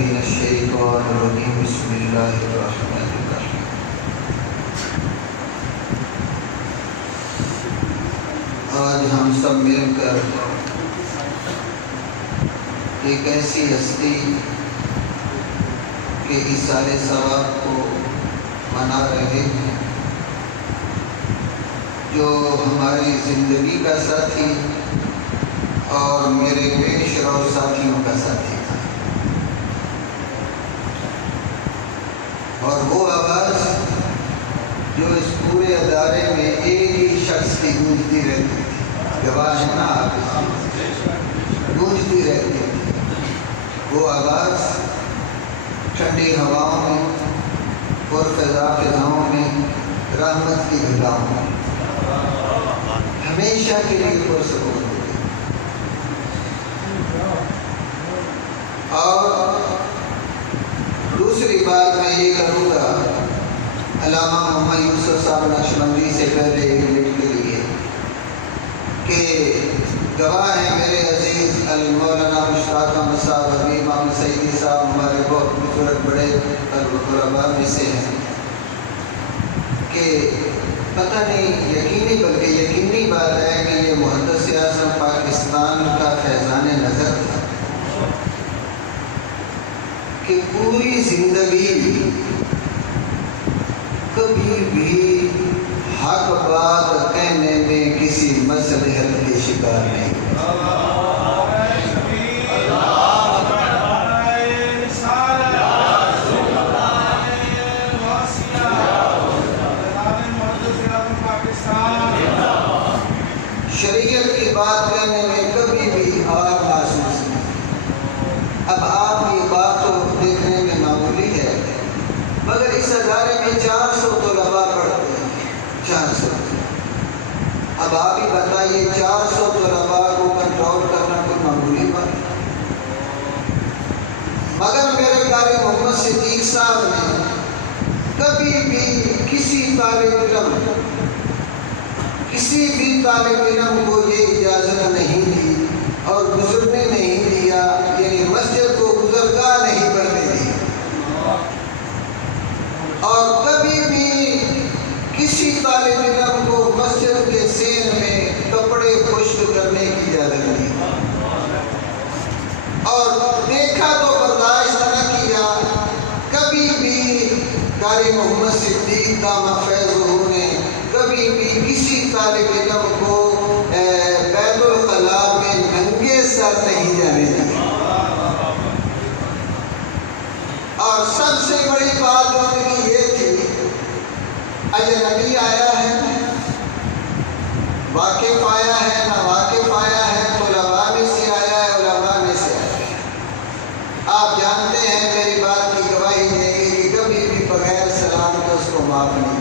من الشیطان الرجیم بسم اللہ الرحمن الرحیم۔ آج ہم سب مل کر ایک ایسی ہستی کے ایثار ثواب کو منا رہے ہیں جو ہماری زندگی کا ساتھی اور میرے پیش رو ساتھیوں کا ساتھی تھا، اور وہ آواز جو اس پورے ادارے میں ایک ہی شخص کی گونجتی رہتی تھی، گواہ ہے نا آپ، گونجتی رہتی تھی وہ آواز ٹھنڈی ہواؤں میں اور فضاؤں میں، رحمت کی گھٹاؤں میں ہمیشہ کے لیے پرسکون ہوگی۔ اور دوسری بات میں یہ کروں گا علامہ محمد یوسف صاحب نقشبندی سے پہلے ایک منٹ کے لیے کہ گواہ ہیں میرے عزیز المولانا مشتاق احمد صاحب، حبیب محمد سعیدی صاحب ہمارے بہت بزرگ بڑے طلباء میں سے ہیں کہ پتہ نہیں یقینی بلکہ یقینی بات ہے کہ یہ محدث اعظم پاکستان کا فیضان نظر تھا کہ پوری زندگی کبھی بھی حق بات کہنے میں کسی مصلحت کے شکار نہیں۔ شریعت کی بات کہنے میں کبھی بھی ہار محسوس نہیں۔ اب آپ کی بات تو دیکھنے میں معمولی ہے، مگر اس ادارے میں 400 طلباء پڑھتے ہیں، 400۔ اب آپ ہی بتائیے 400 طلباء کو کنٹرول کرنا کوئی معمولی بات ہے؟ مگر میرے قاری محمد صدیق صاحب نے کبھی بھی کسی بھی طالب علم کو یہ اجازت نہیں دی اور گزرنے نہیں دیا، یعنی مسجد کو گزرگاہ نہیں بننے دیا، اور کبھی بھی کسی طالب علم کو مسجد کے سین میں کپڑے خشک کرنے کی اجازت نہیں، اور دیکھا تو برداشت نہ کیا۔ کبھی بھی قاری محمد صدیق دامہ فیض نے کبھی بھی کسی طالب علم کو بیت الخلاء میں ننگے سر نہیں جانے دیا، اور سب سے بڑی بات ان کی یہ تھی اجنبی آیا ہے، واقف آیا ہے نہ واقف آیا ہے، علماء میں سے آیا ہے، علماء میں سے آیا ہے۔ آپ جانتے ہیں میری بات کی گواہی دیں گے کہ کبھی بھی بغیر سلام کے اس کو معاف نہیں،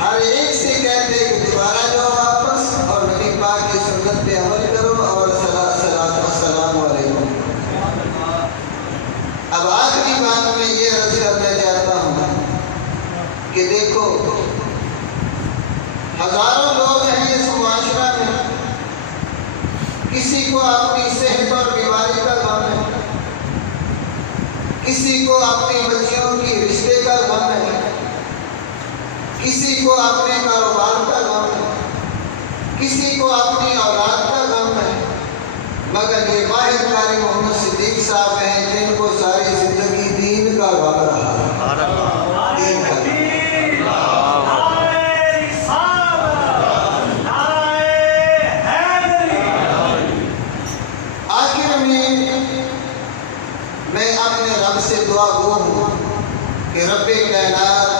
ہر ایک سے کہتے کہ دوبارہ جاؤ واپس اور نبی پاک کی سنت پہ عمل کرو اور السلام علیکم۔ اب آخری بات میں یہ عرض کرنا چاہتا ہوں کہ دیکھو ہزاروں لوگ ہیں اس معاشرہ میں، کسی کو اپنی صحت اور بیماری کا غم ہے، کسی کو اپنی بچیوں کی رشتے کا غم ہے، کسی کو اپنے کاروبار کا غم ہے، کسی کو اپنی اولاد کا غم ہے، مگر یہ واحد قاری محمد صدیق صاحب ہیں جن کو ساری زندگی دین کا غم رہا ہے، دین کا غم۔ آخر میں اپنے رب سے دعا گو ہوں کہ رب کائنات